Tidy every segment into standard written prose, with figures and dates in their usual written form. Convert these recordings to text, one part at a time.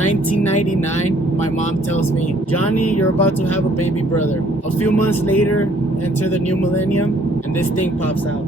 1999, my mom tells me, Johnny, you're about to have a baby brother. A few months later, enter the new millennium, and this thing pops out.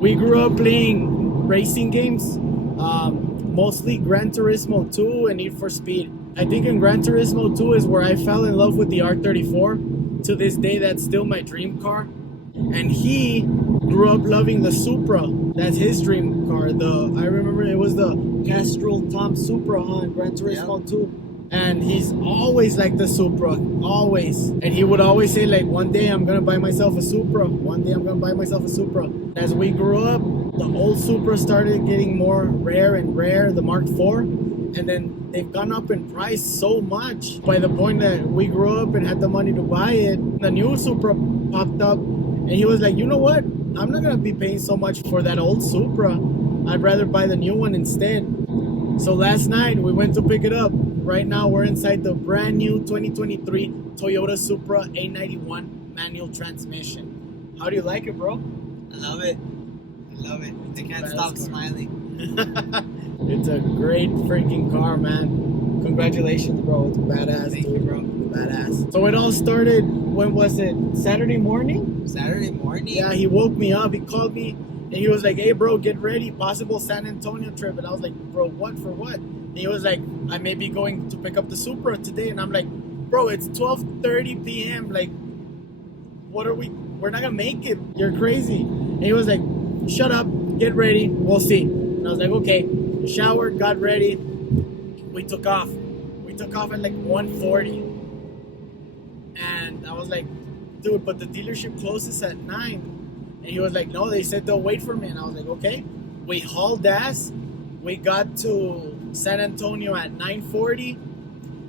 We grew up playing racing games, mostly Gran Turismo 2 and Need for Speed. I think in Gran Turismo 2 is where I fell in love with the R34. To this day, that's still my dream car. And he grew up loving the Supra. That's his dream car. I remember it was the Castrol Tom Supra on Gran Turismo 2. And he's always like the Supra, always. And he would always say, like, one day I'm gonna buy myself a Supra. One day I'm gonna buy myself a Supra. As we grew up, the old Supra started getting more rare and rare, the Mark IV. And then they've gone up in price so much by the point that we grew up and had the money to buy it. The new Supra popped up, and he was like, you know what? I'm not gonna be paying so much for that old Supra. I'd rather buy the new one instead. So last night we went to pick it up. Right now we're inside the brand new 2023 Toyota Supra A91 manual transmission. How do you like it, bro? I love it. I love it. I can't stop smiling. It's a great freaking car, man. Congratulations, bro. It's badass. Thank you, bro. Badass. So it all started, when was it? Saturday morning? Saturday morning? Yeah, he woke me up. He called me and he was like, hey, bro, get ready. Possible San Antonio trip. And I was like, bro, what for what? And he was like, I may be going to pick up the Supra today. And I'm like, bro, it's 12:30 p.m. Like, what are we? We're not going to make it. You're crazy. And he was like, shut up. Get ready. We'll see. And I was like, okay. Showered, got ready. We took off. We took off at like 1:40. And I was like, dude, but the dealership closes at 9. And he was like, no, they said they'll wait for me. And I was like, okay. We hauled ass. We got to San Antonio at 9:40.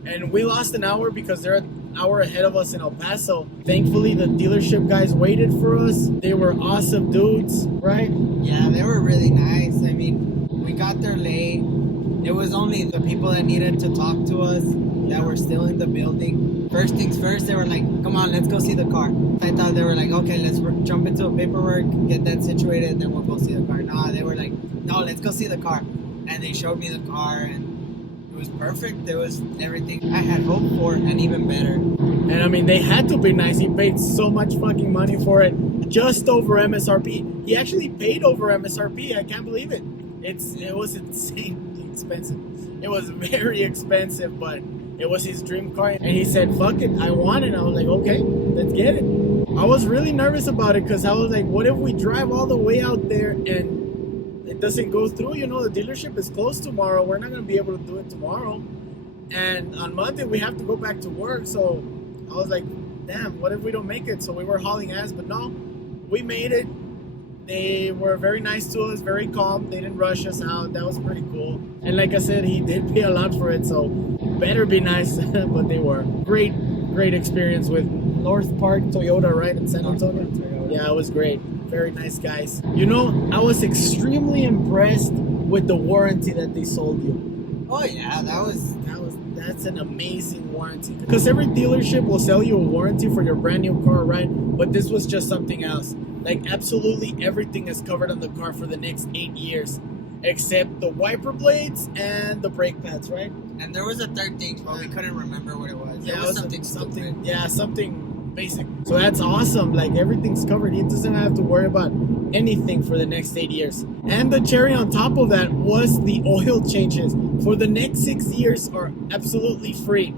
And we lost an hour because they're an hour ahead of us in El Paso. Thankfully, the dealership guys waited for us. They were awesome dudes, right? Yeah, they were really nice. I mean, we got there late. It was only the people that needed to talk to us that were still in the building. First things first, they were like, come on, let's go see the car. I thought they were like, okay, let's jump into paperwork, get that situated, and then we'll go see the car. No, they were like, no, let's go see the car. And they showed me the car, and it was perfect. It was everything I had hoped for, and even better. And I mean, they had to be nice. He paid so much fucking money for it, just over MSRP. He actually paid over MSRP. I can't believe it. It was insanely expensive. It was very expensive, but it was his dream car. And he said, fuck it, I want it. I was like, okay, let's get it. I was really nervous about it because I was like, what if we drive all the way out there and it doesn't go through? You know, the dealership is closed tomorrow. We're not going to be able to do it tomorrow. And on Monday, we have to go back to work. So I was like, damn, what if we don't make it? So we were hauling ass, but no, we made it. They were very nice to us, very calm. They didn't rush us out. That was pretty cool. And like I said, he did pay a lot for it, so better be nice. But they were. Great experience with North Park Toyota, right, in San Antonio? Yeah, it was great. Very nice guys. You know, I was extremely impressed with the warranty that they sold you. Oh yeah, that's an amazing warranty. Because every dealership will sell you a warranty for your brand new car, right? But this was just something else. Like, absolutely everything is covered on the car for the next 8 years, except the wiper blades and the brake pads, right? And there was a third thing, but we couldn't remember what it was. Yeah, it was something. Yeah, something basic. So that's awesome. Like, everything's covered. He doesn't have to worry about anything for the next 8 years. And the cherry on top of that was the oil changes for the next 6 years are absolutely free.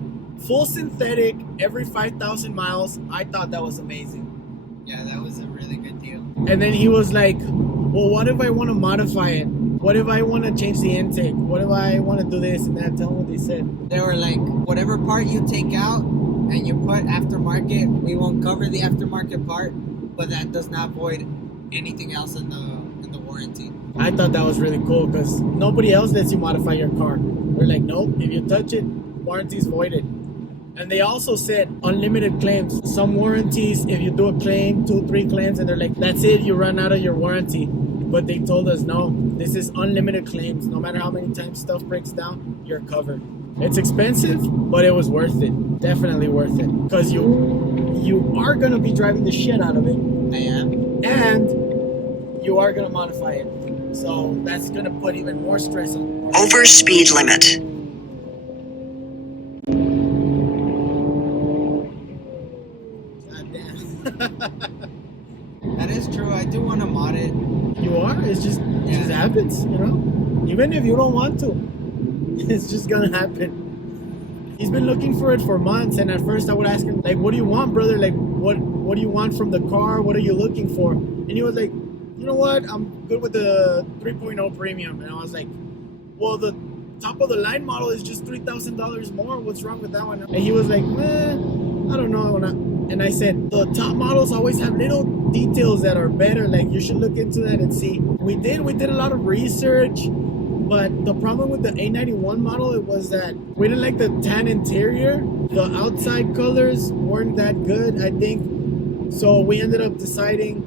Full synthetic every 5,000 miles. I thought that was amazing. Yeah, that was a really good deal. And then he was like, well, what if I want to modify it? What if I want to change the intake? What if I want to do this and that? Tell them what they said. They were like, whatever part you take out and you put aftermarket, we won't cover the aftermarket part, but that does not void anything else in the warranty. I thought that was really cool because nobody else lets you modify your car. We're like, nope, if you touch it, warranty's voided. And they also said unlimited claims. Some warranties, if you do a claim, 2-3 claims, and they're like, that's it, you run out of your warranty. But they told us, no, this is unlimited claims. No matter how many times stuff breaks down, you're covered. It's expensive, but it was worth it. Definitely worth it. Because you are going to be driving the shit out of it. I am. And you are going to modify it. So that's going to put even more stress on. Over speed limit. That is true. I do want to mod it. You are? It just happens, you know? Even if you don't want to, it's just gonna happen. He's been looking for it for months, and at first I would ask him, like, what do you want, brother? Like, what do you want from the car? What are you looking for? And he was like, you know what? I'm good with the 3.0 premium. And I was like, well, the top of the line model is just $3,000 more. What's wrong with that one? And he was like, I don't know. And I said, the top models always have little details that are better. Like, you should look into that and see. We did a lot of research, but the problem with the A91 model, it was that we didn't like the tan interior. The outside colors weren't that good, I think. So we ended up deciding,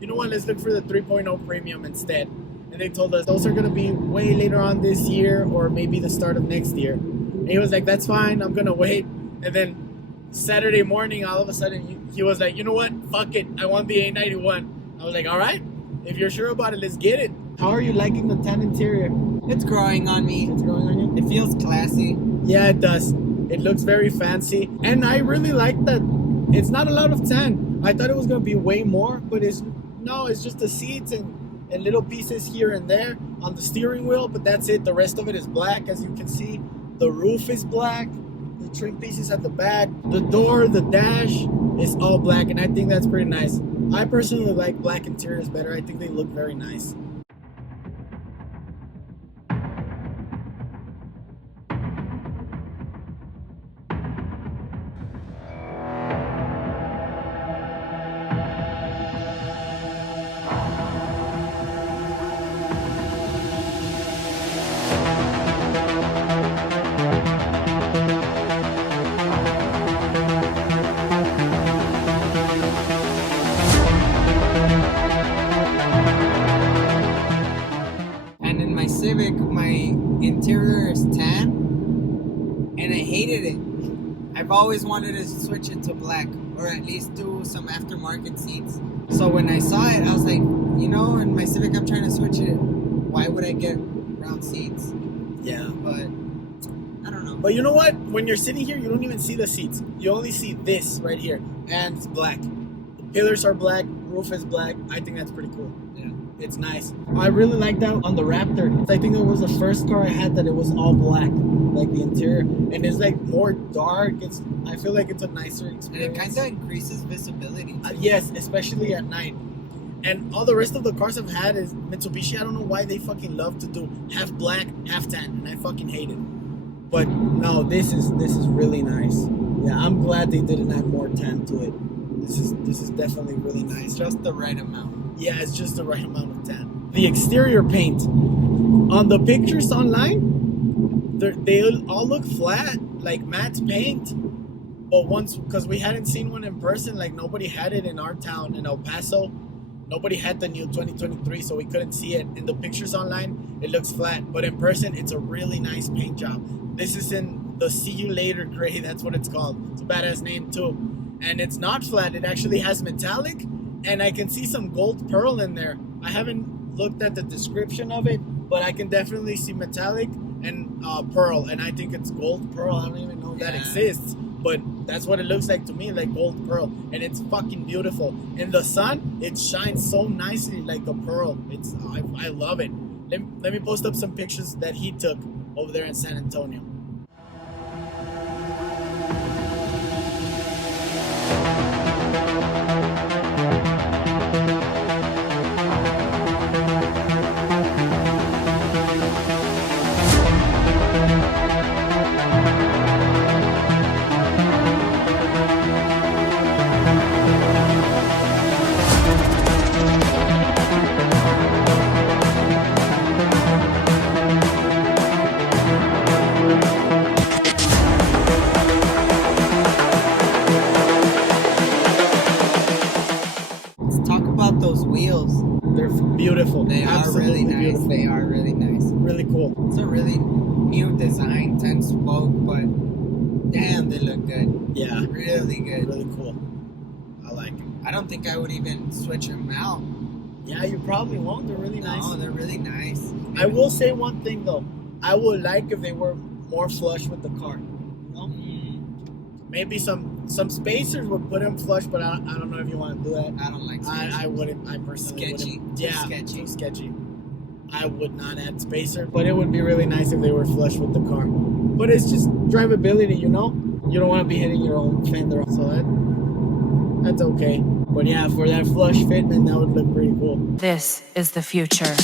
you know what, let's look for the 3.0 premium instead. And they told us those are going to be way later on this year or maybe the start of next year. And he was like, that's fine, I'm going to wait. And then Saturday morning, all of a sudden, he was like, you know what, fuck it, I want the A91. I was like, all right, if you're sure about it, let's get it. How are you liking the tan interior? It's growing on me. It's growing on you? It feels classy. Yeah, it does. It looks very fancy. And I really like that it's not a lot of tan. I thought it was going to be way more, but it's just the seats and little pieces here and there on the steering wheel, but that's it. The rest of it is black, as you can see. The roof is black. The trim pieces at the back. The door, the dash is all black, and I think that's pretty nice. I personally like black interiors better. I think they look very nice. Civic, my interior is tan, and I hated it. I've always wanted to switch it to black, or at least do some aftermarket seats. So when I saw it, I was like, you know, in my Civic, I'm trying to switch it. Why would I get round seats? Yeah. But I don't know. But you know what? When you're sitting here, you don't even see the seats. You only see this right here, and it's black. The pillars are black, roof is black. I think that's pretty cool. Yeah. It's nice. I really like that on the Raptor. I think it was the first car I had that it was all black, like the interior, and it's like more dark. I feel like it's a nicer experience. And it kind of increases visibility. Yes, especially at night. And all the rest of the cars I've had is Mitsubishi. I don't know why they fucking love to do half black, half tan, and I fucking hate it. But no, this is really nice. Yeah, I'm glad they didn't add more tan to it. This is definitely really nice. It's just the right amount. Yeah, it's just the right amount of tan. The exterior paint on the pictures online, they all look flat, like matte paint. But once, because we hadn't seen one in person, like nobody had it in our town in El Paso. Nobody had the new 2023, so we couldn't see it. In the pictures online, it looks flat, but in person, it's a really nice paint job. This is in the See You Later gray. That's what it's called. It's a badass name too. And it's not flat. It actually has metallic. And I can see some gold pearl in there. I haven't looked at the description of it, but I can definitely see metallic and pearl. And I think it's gold pearl. I don't even know that exists, but that's what it looks like to me, like gold pearl. And it's fucking beautiful. In the sun, it shines so nicely like the pearl. I love it. Let me post up some pictures that he took over there in San Antonio. Those wheels, they're beautiful. They are really nice. Beautiful. They are really nice. Really cool. It's a really new design, 10 spoke, but damn, they look good. Yeah, really good. Really cool. I like it. I don't think I would even switch them out. Yeah, you probably won't. They're really nice. No, they're really nice. I will say one thing though. I would like if they were more flush with the car. You know? Maybe some spacers would put them flush, but I don't know if you want to do that. I don't like spacers. I wouldn't. I personally Sketchy. wouldn't. Yeah, Sketchy. too sketchy. I would not add spacer, but it would be really nice if they were flush with the car. But it's just drivability, you know? You don't want to be hitting your own fender, so that's okay. But yeah, for that flush fitment, that would look pretty cool. This is the future.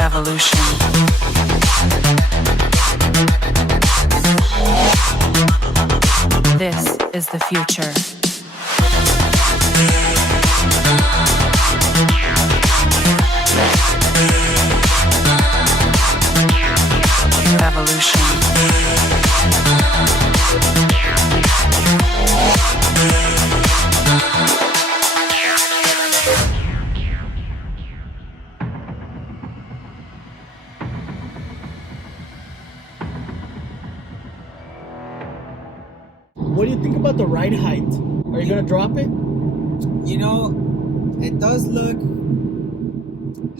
Evolution. This is the future. Evolution. What do you think about the ride height? Are you gonna drop it? You know, it does look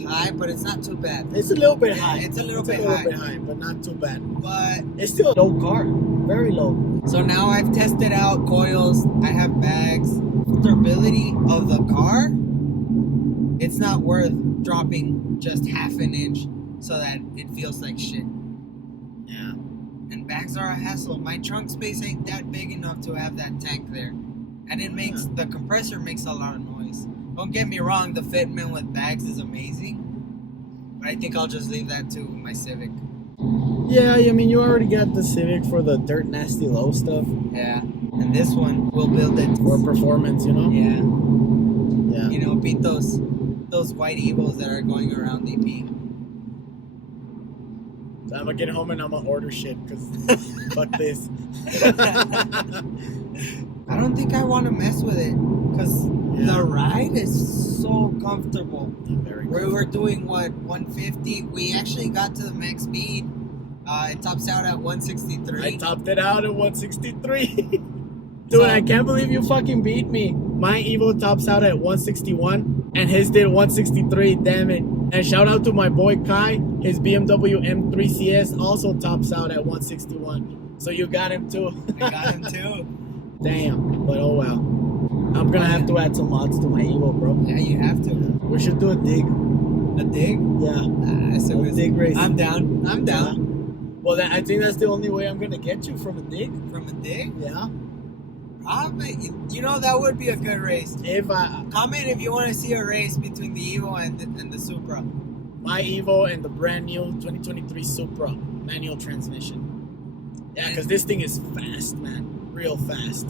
high, but it's not too bad. It's a little bit high. It's a little bit high, but not too bad. But It's still a low car, very low. so now I've tested out coils. I have bags. Comfortability of the car. It's not worth dropping just half an inch so that it feels like shit. Yeah. And bags are a hassle. My trunk space ain't that big enough to have that tank there. And it makes the compressor makes a lot of noise. Don't get me wrong, the fitment with bags is amazing. But I think I'll just leave that to my Civic. Yeah, I mean, you already got the Civic for the dirt nasty low stuff. Yeah. And this one will build it For performance, you know? Yeah. Yeah. You know, beat those white Evos that are going around DP. I'm gonna get home and I'm gonna order shit, because fuck this. I don't think I want to mess with it. Because the ride is so comfortable. Very We cool. were doing, 150? We actually got to the max speed. It tops out at 163. I topped it out at 163. Dude, I can't believe you fucking beat me. My Evo tops out at 161, and his did 163. Damn it. And shout out to my boy Kai. His BMW M3 CS also tops out at 161. So you got him too. I got him too. Damn. But oh well. I'm gonna have to add some mods to my Evo, bro. Yeah, you have to. We should do a dig. A dig? Yeah. So A dig race. I'm down. I'm down. Well, I think that's the only way I'm gonna get you from a dig. From a dig? Yeah. Probably. You know, that would be a good race. If I Comment if you want to see a race between the Evo and the Supra. my Evo and the brand new 2023 Supra manual transmission. Yeah, because this thing is fast, man, real fast.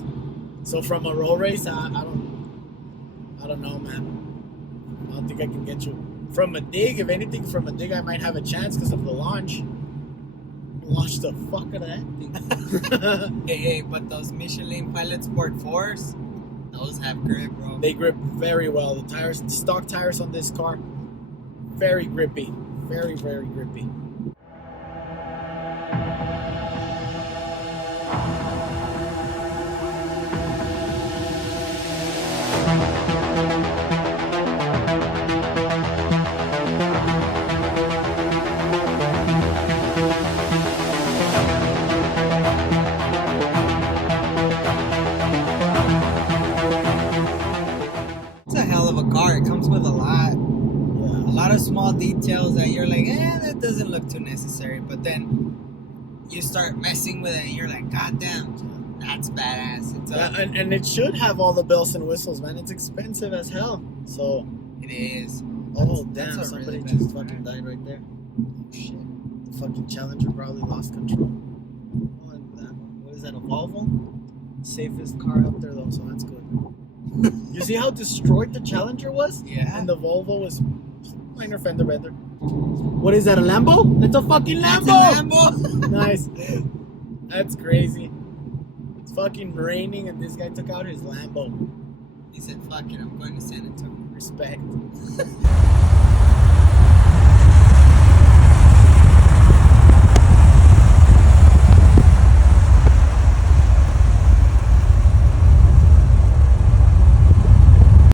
So from a road race, I don't know, man. I don't think I can get you from a dig. If anything, from a dig, I might have a chance because of the launch. Launch the fuck out of that thing. Hey, but those Michelin Pilot Sport 4s, those have grip, bro. They grip very well. The tires, the stock tires on this car, very grippy, very grippy. It's a hell of a car. It comes with a lot of small details that you're like, that doesn't look too necessary. But then you start messing with it and you're like, God damn, that's badass. It's And it should have all the bells and whistles, man. It's expensive as hell. So, it is. oh That's damn, a somebody really just bad fucking car. died right there. Oh shit. The fucking Challenger probably lost control. What is that, a Volvo? Safest car up there though, so that's good. You see how destroyed the Challenger was? Yeah. And the Volvo was minor fender bender. What is that, a Lambo? It's a fucking Lambo! That's a Lambo. Nice. That's crazy. It's fucking raining and this guy took out his Lambo. He said, fuck it, I'm going to San Antonio. Respect.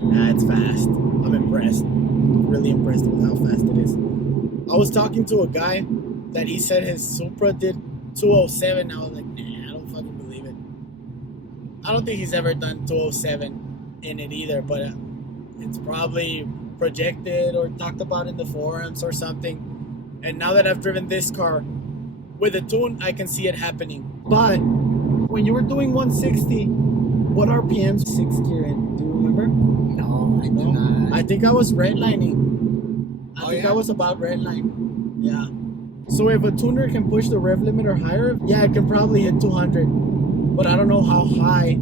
That's fast. I'm impressed. really impressed with how fast it is. I was talking to a guy that he said his Supra did 207. I was like, nah, I don't fucking believe it. I don't think he's ever done 207 in it either, but it's probably projected or talked about in the forums or something. And now that I've driven this car with a tune, I can see it happening. But when you were doing 160, what RPMs 6 gear in? Do you remember? No, I do not. I think I was redlining. I was about redline. Yeah. So if a tuner can push the rev limiter higher, yeah, it can probably hit 200. But I don't know how high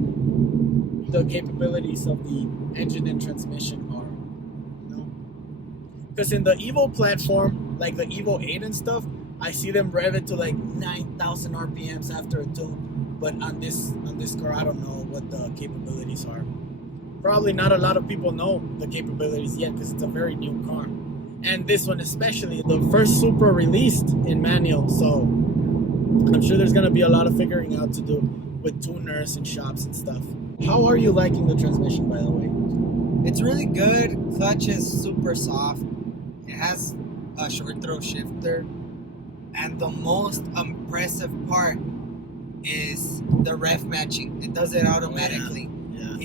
the capabilities of the engine and transmission are. You know? Because in the Evo platform, like the Evo 8 and stuff, I see them rev it to like 9,000 RPMs after a tune. But on this car, I don't know what the capabilities are. Probably not a lot of people know the capabilities yet because it's a very new car. And this one especially, the first Supra released in manual. So I'm sure there's going to be a lot of figuring out to do with tuners and shops and stuff. How are you liking the transmission, by the way? It's really good. Clutch is super soft. It has a short throw shifter. And the most impressive part is the rev matching. It does it automatically. Yeah.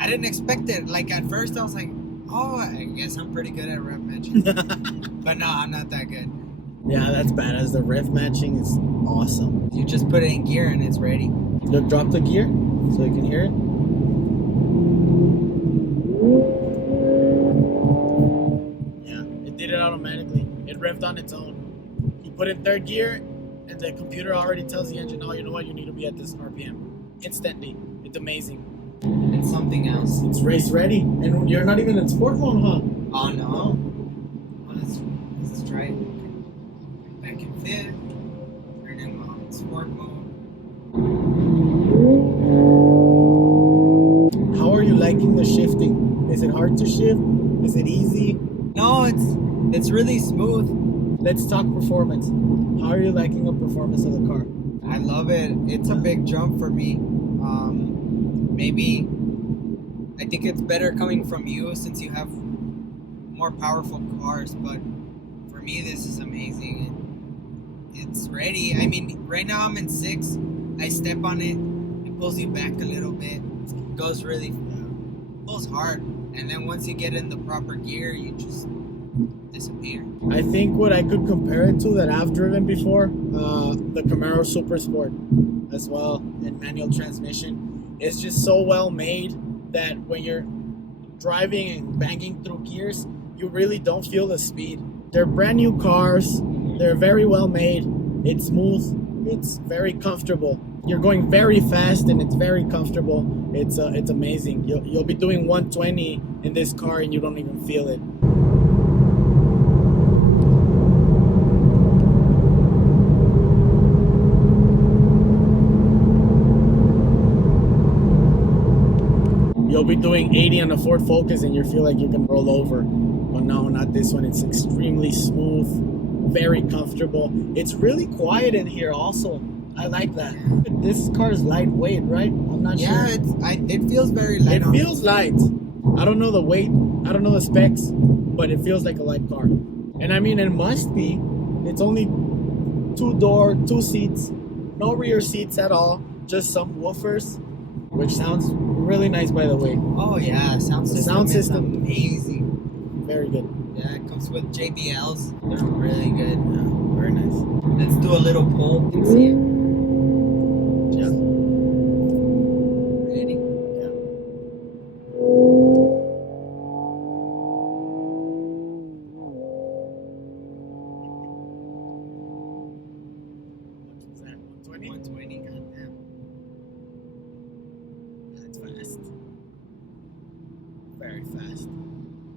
I didn't expect it. Like at first I was like, oh, I guess I'm pretty good at rev matching. But no, I'm not that good. Yeah, that's badass. The rev matching is awesome. You just put it in gear and it's ready. Look, drop the gear so you can hear it. Yeah, it did it automatically. It revved on its own. You put in third gear and the computer already tells the engine, oh, you know what, you need to be at this RPM. Instantly. It's amazing. It's something else. It's race ready. And you're not even in sport mode, huh? Oh, no. Let's try it. Back in fifth. Turn in sport mode. How are you liking the shifting? Is it hard to shift? Is it easy? No, it's really smooth. Let's talk performance. How are you liking the performance of the car? I love it. It's a big jump for me. Maybe I think it's better coming from you since you have more powerful cars, but for me this is amazing. It's ready. I mean, right now I'm in 6. I step on it, it pulls you back a little bit. It goes really pulls hard, and then once you get in the proper gear, you just disappear. I think what I could compare it to that I've driven before, the Camaro Super Sport as well, in manual transmission. It's just so well made that when you're driving and banging through gears, you really don't feel the speed. They're brand new cars. They're very well made. It's smooth. It's very comfortable. You're going very fast and it's very comfortable. It's amazing. You'll be doing 120 in this car and you don't even feel it. You'll be doing 80 on the Ford Focus and you feel like you can roll over. But no, not this one. It's extremely smooth, very comfortable. It's really quiet in here also. I like that. This car is lightweight, right? I'm not sure. Yeah, it feels very light. It feels light. I don't know the weight. I don't know the specs, but it feels like a light car. And I mean, it must be. It's only 2-door, 2 seats, no rear seats at all, just some woofers, which sounds really nice, by the way. Oh yeah, sound system is amazing. Very good. Yeah, it comes with JBLs. They're really good. Yeah, very nice. Let's do a little pull and see it. Yeah. Ready? Yeah. What was that? 120? 120. Goddamn. That's fast. Very fast.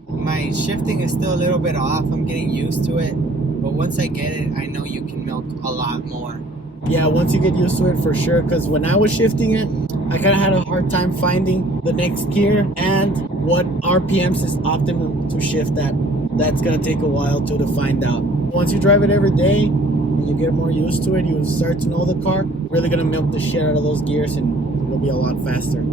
My shifting is still a little bit off. I'm getting used to it. But once I get it, I know you can milk a lot more. Yeah, once you get used to it, for sure. Because when I was shifting it, I kind of had a hard time finding the next gear and what RPMs is optimum to shift at. That's going to take a while to find out. Once you drive it every day and you get more used to it, you start to know the car, really going to milk the shit out of those gears and it'll be a lot faster.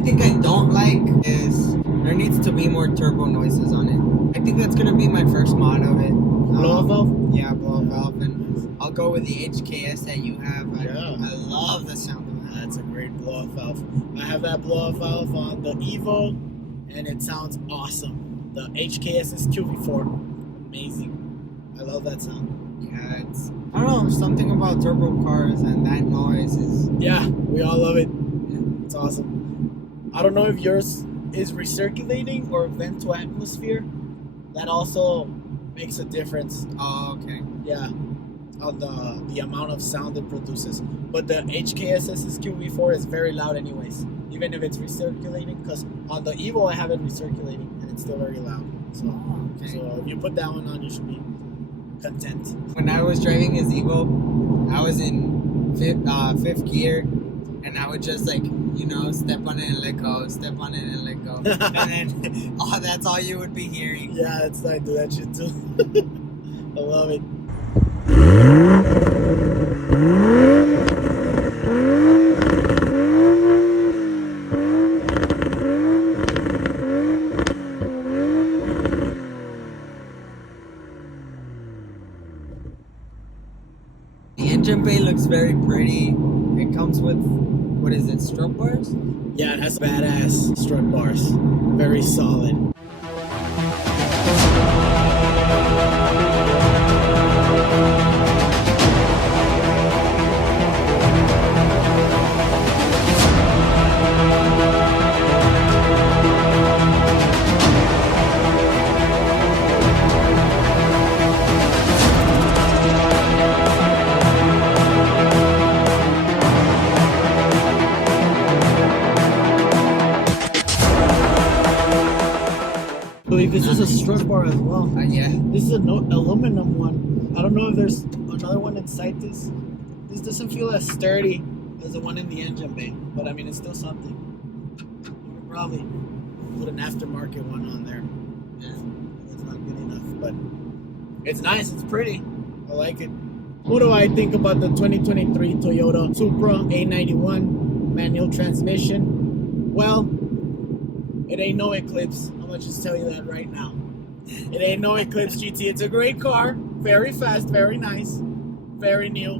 only thing I don't like is there needs to be more turbo noises on it. I think that's gonna be my first mod of it. Blow-off valve? Yeah, blow-off valve, and I'll go with the HKS that you have. I love the sound of that. That's a great blow-off valve. I have that blow-off valve on the Evo, and it sounds awesome. The HKS is QV4. Amazing. I love that sound. Yeah, it's, I don't know, something about turbo cars and that noise is... Yeah, we all love it. Yeah, it's awesome. I don't know if yours is recirculating or vent to atmosphere. That also makes a difference. Oh, okay. Yeah, on the amount of sound it produces. But the HKSS's QV4 is very loud anyways, even if it's recirculating, because on the Evo I have it recirculating and it's still very loud. So, so if you put that one on, you should be content. When I was driving his Evo, I was in fifth gear, and I would just like, you know, step on it and let go, step on it and let go. And then that's all you would be hearing. Yeah, I do that shit too. I love it. The engine bay looks very pretty. It comes with, what is it, strut bars? Yeah, it has badass strut bars. Very solid. I believe this is a strut bar as well. Yeah. This is an aluminum one. I don't know if there's another one inside this. This doesn't feel as sturdy as the one in the engine bay, but I mean, it's still something. You could probably put an aftermarket one on there. Yeah, it's not good enough, but it's nice. It's pretty. I like it. What do I think about the 2023 Toyota Supra A91 manual transmission? Well, it ain't no Eclipse. I'm gonna just tell you that right now. It ain't no Eclipse GT. It's a great car, very fast, very nice, very new,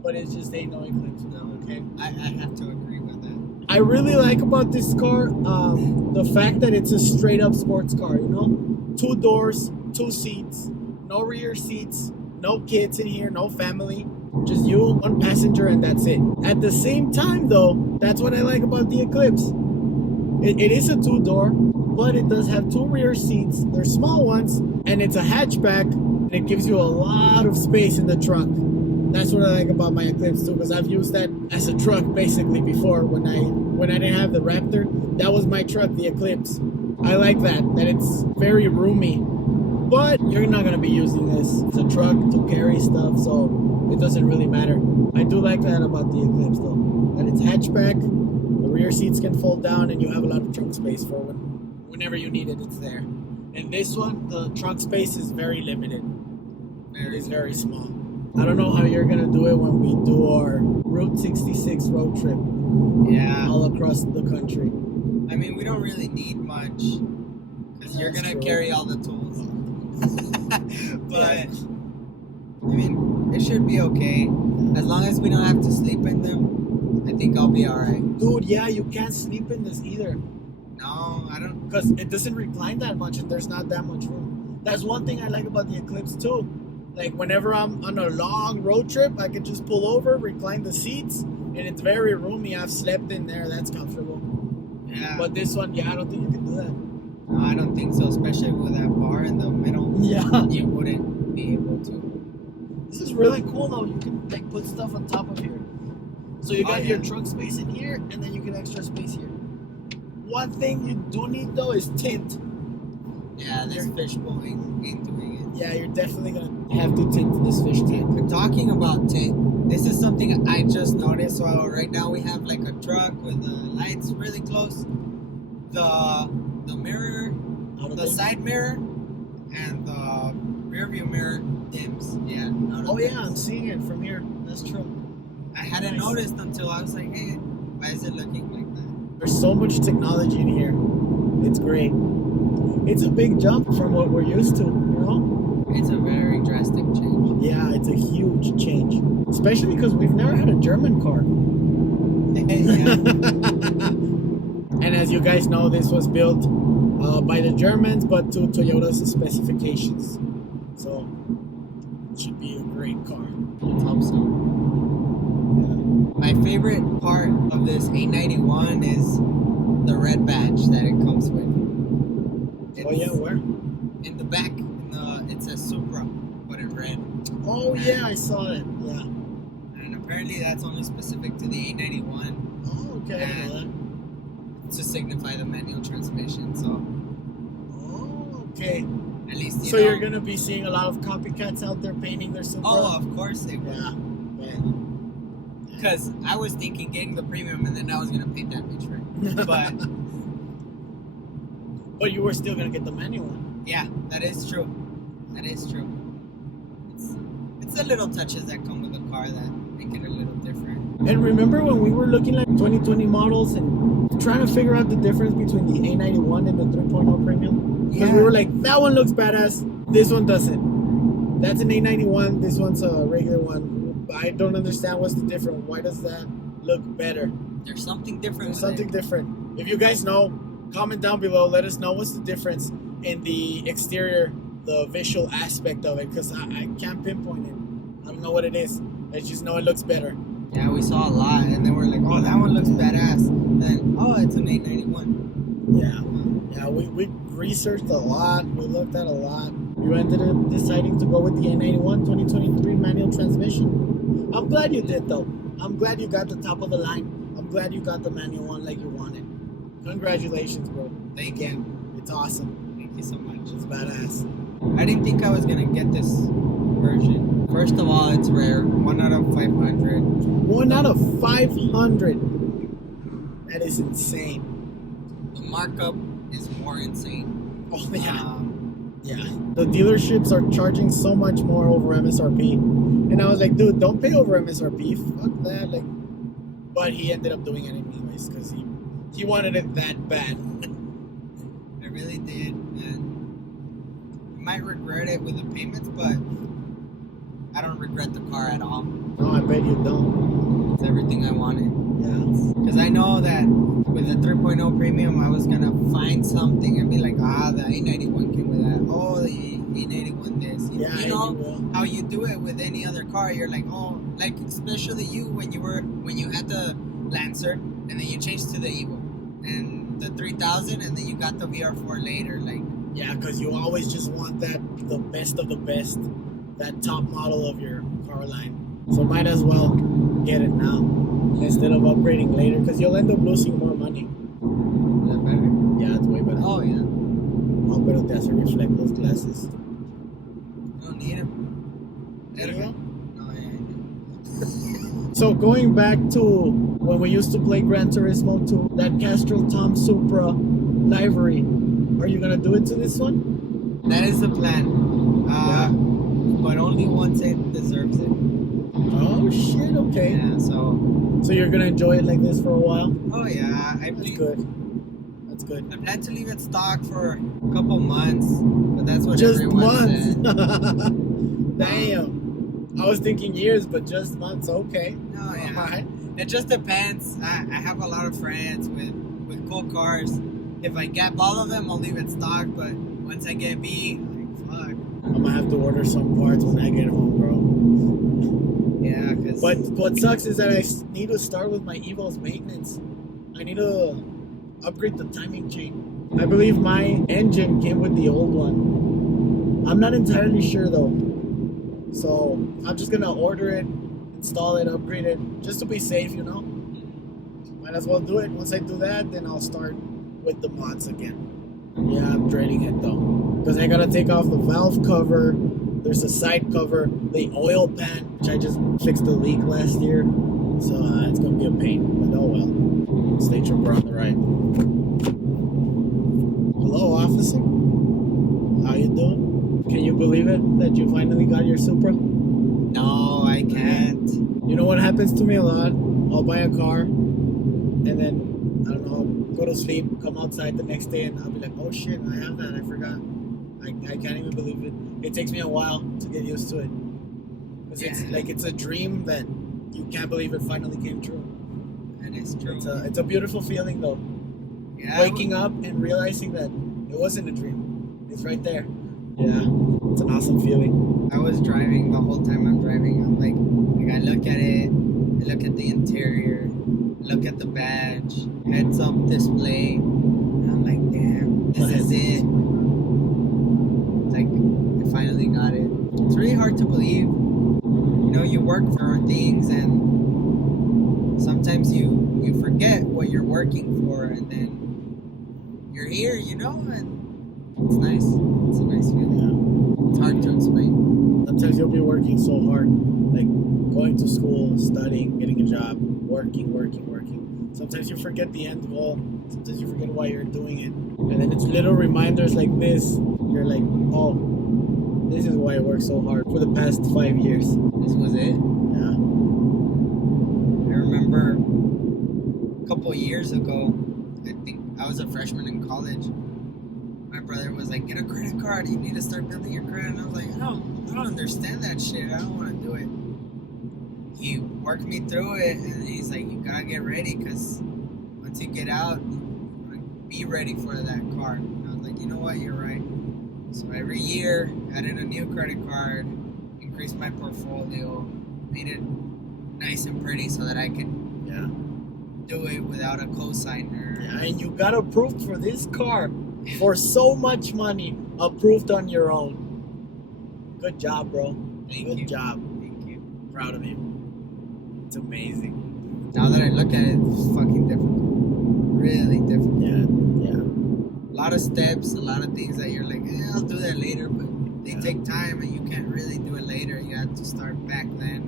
but it just ain't no Eclipse now. Okay, I have to agree with that. I really like about this car the fact that it's a straight up sports car. You know, 2 doors, 2 seats, no rear seats, no kids in here, no family. Just you, 1 passenger, and that's it. At the same time, though, that's what I like about the Eclipse. It is a 2-door, but it does have 2 rear seats. They're small ones, and it's a hatchback, and it gives you a lot of space in the trunk. That's what I like about my Eclipse too, because I've used that as a truck basically before. When I didn't have the Raptor, that was my truck, the Eclipse. I like that it's very roomy. But you're not gonna be using this as a truck to carry stuff, so it doesn't really matter. I do like that about the Eclipse though, that it's hatchback. The rear seats can fold down and you have a lot of trunk space for whenever you need it, it's there. And this one, the trunk space is very limited. It is very small. I don't know how you're gonna do it when we do our Route 66 road trip. Yeah. All across the country. I mean, we don't really need much, because you're gonna carry all the tools. But, I mean, it should be okay. As long as we don't have to sleep in them, I think I'll be alright. Dude, yeah, you can't sleep in this either. No, I don't. Because it doesn't recline that much and there's not that much room. That's one thing I like about the Eclipse too. Like whenever I'm on a long road trip, I can just pull over, recline the seats, and it's very roomy. I've slept in there, that's comfortable. Yeah. But this one, yeah, I don't think you can do that. No, I don't think so, especially with that bar in the middle. Yeah. You wouldn't be able to. This is really cool though. You can like put stuff on top of here. So you got your trunk space in here, and then you get extra space here. One thing you do need though is tint. Yeah, this fishbowl ain't doing it. Yeah, you're definitely gonna have to tint this fish tank. But talking about tint, this is something I just noticed. So right now we have like a truck with the lights really close, the mirror, the side mirror, and the rear view mirror dims. Yeah. Oh yeah, I'm seeing it from here. That's true. I hadn't noticed until I was like, hey, why is it looking like that? There's so much technology in here. It's great. It's a big jump from what we're used to, you know? It's a very drastic change. Yeah, it's a huge change. Especially because we've never had a German car. Yeah. And as you guys know, this was built by the Germans, but to Toyota's specifications. So, it should be a great car. Let's hope so. My favorite part of this A91 is the red badge that it comes with. Oh yeah, where? In the back, it says Supra, but in red. Oh yeah, I saw it. Yeah. And apparently that's only specific to the A91. Oh, okay. I know that. To signify the manual transmission. So, Oh, okay. at least So you're gonna be seeing a lot of copycats out there painting their Supra. Oh, of course they will. Yeah. Because I was thinking getting the premium and then I was gonna paint that bitch red. But But you were still gonna get the manual one. yeah, that is true. That is true. It's the little touches that come with the car that make it a little different. And remember when we were looking at 2020 models and trying to figure out the difference between the A91 and the 3.0 Premium? Because we were like, that one looks badass, this one doesn't. That's an A91, this one's a regular one. I don't understand what's the difference. Why does that look better? There's something different. There's something different. If you guys know, comment down below. Let us know what's the difference in the exterior, the visual aspect of it, because I can't pinpoint it. I don't know what it is. I just know it looks better. Yeah, we saw a lot, and then we're like, oh, that one looks badass. And then, oh, it's an 891. Yeah, we researched a lot. We looked at a lot. You ended up deciding to go with the A91 2023 manual transmission. I'm glad you did, though. I'm glad you got the top of the line. I'm glad you got the manual one like you wanted. Congratulations, bro. Thank you. It's awesome. Thank you so much. It's badass. I didn't think I was going to get this version. First of all, it's rare. 1 out of 500. 1 out of 500. That is insane. The markup is more insane. Oh, yeah. Yeah. The dealerships are charging so much more over MSRP. And I was like, dude, don't pay over MSRP. Fuck that. Like, but he ended up doing it anyways because he wanted it that bad. I really did. And I might regret it with the payments, but I don't regret the car at all. No, I bet you don't. It's everything I wanted. Yeah. Because I know that with the 3.0 Premium, I was going to find something and be like, the A91 came with that. Oh, the A91 this. Yeah, you know how you do it with any other car. You're like, oh, like especially you when you had the Lancer and then you changed to the Evo and the 3000 and then you got the VR4 later. Like, yeah, because you always just want the best of the best, that top model of your car line. So might as well get it now instead of upgrading later because you'll end up losing more money. Is that better? Yeah, it's way better. Oh, yeah. Oh, pero te hace reflect those glasses. I don't need them. There you go. No, yeah. So going back to when we used to play Gran Turismo 2, that Castrol Tom Supra livery, are you going to do it to this one? That is the plan. But only once it deserves it. Oh shit, okay. Yeah, so you're gonna enjoy it like this for a while? Oh yeah, That's good. That's good. I plan to leave it stock for a couple months, but that's what Just everyone months. said. Damn. I was thinking years, but just months. Okay. Oh yeah. Alright. It just depends. I have a lot of friends with cool cars. If I get all of them, I'll leave it stock. But once I get B, like fuck. I'm gonna have to order some parts when I get home, bro. Yeah, cause. But what sucks is that I need to start with my Evo's maintenance. I need to upgrade the timing chain. I believe my engine came with the old one. I'm not entirely sure though. So I'm just gonna order it, install it, upgrade it, just to be safe, you know. Might as well do it. Once I do that, then I'll start with the mods again. Yeah, I'm dreading it though, because I gotta take off the valve cover. There's a side cover, the oil pan, which I just fixed the leak last year. So it's gonna be a pain, but oh well. Stay trooper on the right. Hello, officer. How you doing? Can you believe it that you finally got your Supra? No, I can't. You know what happens to me a lot? I'll buy a car, and then I don't know, go to sleep, come outside the next day, and I'll be like, oh shit, I have that. I forgot. I can't even believe it. It takes me a while to get used to it. Because it's a dream that you can't believe it finally came true. That is true. It's a beautiful feeling though. Yeah, Waking up and realizing that it wasn't a dream. It's right there. Yeah. It's an awesome feeling. I was driving the whole time I'm driving. I'm like I look at it, I look at the interior, look at the badge, heads up display, and I'm like, damn, this is it. Like, I finally got it. It's really hard to believe. You know, you work for things and sometimes you forget what you're working for, and then you're here, you know, and it's nice. It's a nice feeling. Yeah. It's hard to explain. Sometimes you'll be working so hard, like going to school, studying, getting a job, working. Sometimes you forget the end goal. Sometimes you forget why you're doing it. And then it's little reminders like this. You're like, oh, this is why I worked so hard for the past 5 years. This was it. Yeah. I remember a couple years ago, I think I was a freshman in college. My brother was like, get a credit card. You need to start building your credit. And I was like, I don't understand that shit. I don't want to do it. He worked me through it, and he's like, you gotta get ready, because once you get out, be ready for that card. And I was like, you know what, you're right. So every year, added a new credit card, increased my portfolio, made it nice and pretty so that I could do it without a cosigner. Yeah, and you got approved for this car for so much money, approved on your own. Good job, bro. Good job. Thank you. Proud of you. It's amazing. Now that I look at it, it's fucking difficult. Really difficult. Yeah. A lot of steps, a lot of things that you're like, I'll do that later, but they take time and you can't really do it later. You have to start back then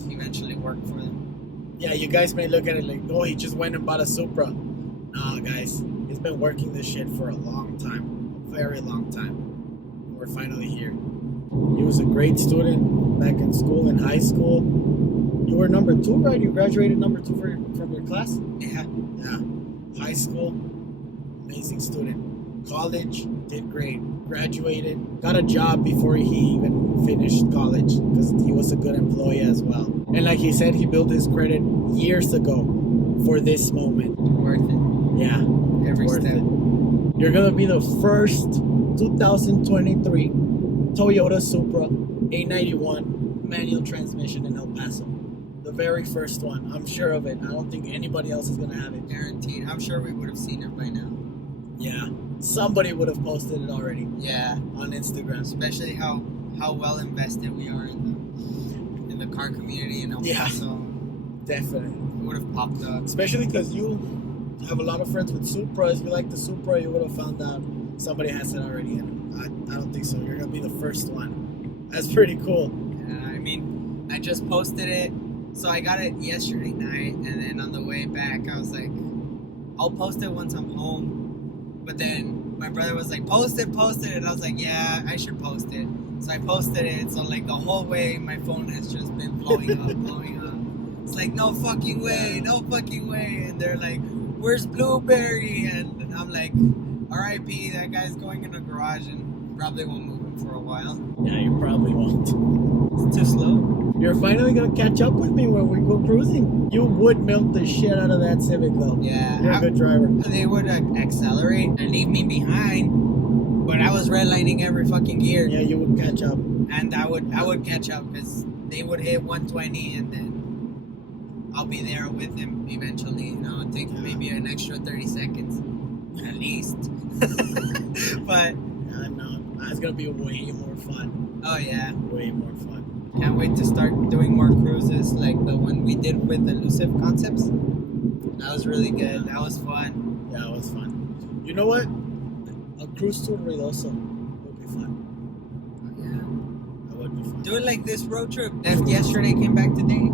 and eventually work for them. Yeah, you guys may look at it like, oh, he just went and bought a Supra. Nah, guys, he's been working this shit for a long time. A very long time. We're finally here. He was a great student back in school, in high school. You were number 2, right? You graduated number 2 from your class? Yeah. Yeah. High school, amazing student. College, did great. Graduated, got a job before he even finished college because he was a good employee as well. And like he said, he built his credit years ago for this moment. Worth it. Yeah. Every worth step. it. You're going to be the first 2023 Toyota Supra A91 manual transmission in El Paso. The very first one. I'm sure of it. I don't think anybody else is going to have it. Guaranteed. I'm sure we would have seen it by now. Yeah. Somebody would have posted it already. Yeah. On Instagram. Especially how well invested we are in the car community in El Paso. Definitely. It would have popped up. Especially because you have a lot of friends with Supras. You like the Supra, you would have found out somebody has it already. And I don't think so. You're going to be the first one. That's pretty cool. Yeah, I mean, I just posted it. So I got it yesterday night, and then on the way back, I was like, I'll post it once I'm home. But then my brother was like, post it. And I was like, yeah, I should post it. So I posted it. So like the whole way, my phone has just been blowing up. It's like, no fucking way. And they're like, where's Blueberry? And I'm like, RIP, that guy's going in a garage and probably won't move him for a while. Yeah, you probably won't. It's too slow. You're finally going to catch up with me when we go cruising. You would milk the shit out of that Civic, though. Yeah. You're a good driver. They would accelerate and leave me behind, but I was redlining every fucking gear. Yeah, you would catch up. And I would catch up because they would hit 120 and then I'll be there with them eventually. You know, it'll take maybe an extra 30 seconds at least. But yeah, no, it's going to be way more fun. Oh, yeah. Way more fun. Can't wait to start doing more cruises like the one we did with Elusive Concepts. That was really good. That was fun. Yeah, it was fun. You know what? A cruise to Ruidoso would be fun. Yeah. That would be fun. Do it like this road trip. Left yesterday, came back today.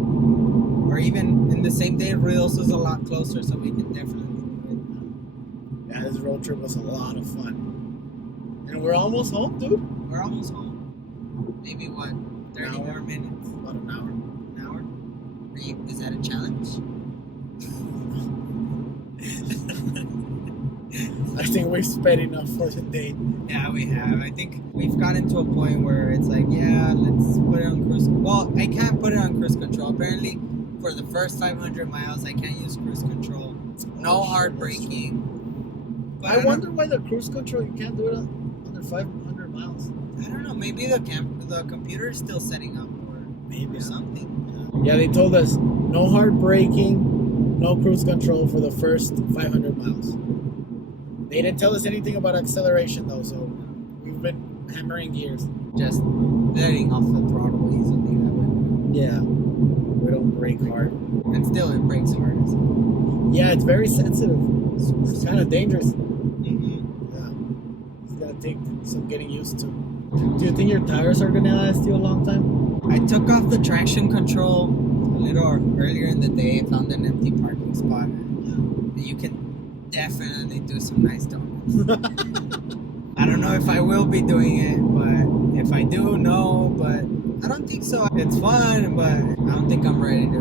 Or even in the same day, Ruidoso's a lot closer, so we can definitely do it. Yeah, this road trip was a lot of fun. And we're almost home, dude. We're almost home. Maybe what? 30 more minutes? About an hour. An hour? Is that a challenge? think we've sped enough for the day. Yeah, we have. I think we've gotten to a point where it's like, yeah, let's put it on cruise. Well, I can't put it on cruise control. Apparently, for the first 500 miles, I can't use cruise control. No hard braking. But I wonder why the cruise control, you can't do it under 500 miles. I don't know. Maybe the computer is still setting up or something. Yeah, they told us no hard braking, no cruise control for the first 500 miles. They didn't tell us anything about acceleration though, so we've been hammering gears. Just letting off the throttle easily that way. Yeah, we don't brake hard. And still it brakes hard as well. Yeah, it's very sensitive. It's kind of dangerous. Mm-hmm. Yeah, it's gonna take some getting used to. Do you think your tires are gonna last you a long time? I took off the traction control a little earlier in the day. Found an empty parking spot. You can definitely do some nice donuts. I don't know if I will be doing it, but if I do, no. But I don't think so. It's fun, but I don't think I'm ready to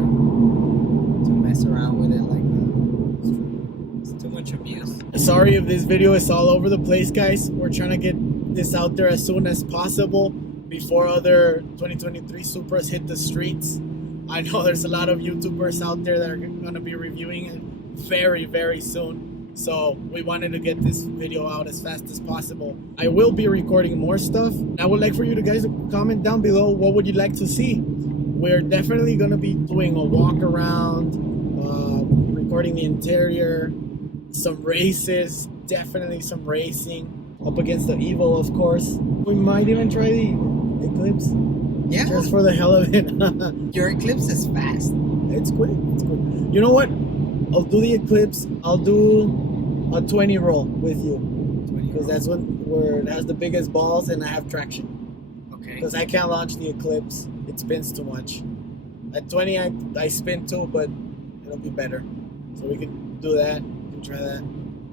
mess around with it like that. It's too much abuse. Sorry if this video is all over the place, guys. We're trying to get this out there as soon as possible before other 2023 Supras hit the streets. I know there's a lot of YouTubers out there that are going to be reviewing it very, very soon. So we wanted to get this video out as fast as possible. I will be recording more stuff. I would like for you to guys comment down below what would you like to see. We're definitely going to be doing a walk around, recording the interior, some races, definitely some racing, up against the Evo, of course. We might even try the Eclipse. Yeah. Just for the hell of it. Your Eclipse is fast. It's quick. It's quick. You know what? I'll do the Eclipse. I'll do a 20 roll with you. Because that's where it has the biggest balls and I have traction. Okay. Because I can't launch the Eclipse. It spins too much. At 20, I spin too, but it'll be better. So we can do that. We can try that.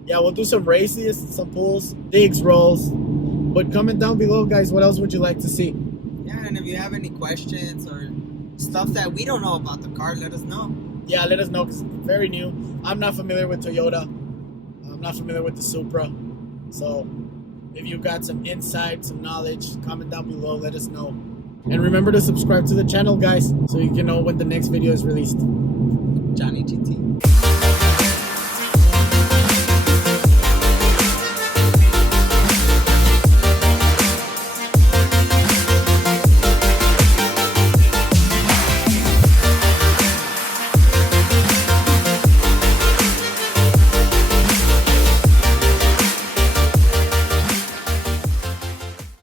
Yeah, we'll do some races, some pulls, digs, rolls. But comment down below, guys, what else would you like to see? Yeah, and if you have any questions or stuff that we don't know about the car, let us know. Yeah, let us know because it's very new. I'm not familiar with Toyota. I'm not familiar with the Supra. So if you've got some insight, some knowledge, comment down below. Let us know. And remember to subscribe to the channel, guys, so you can know when the next video is released.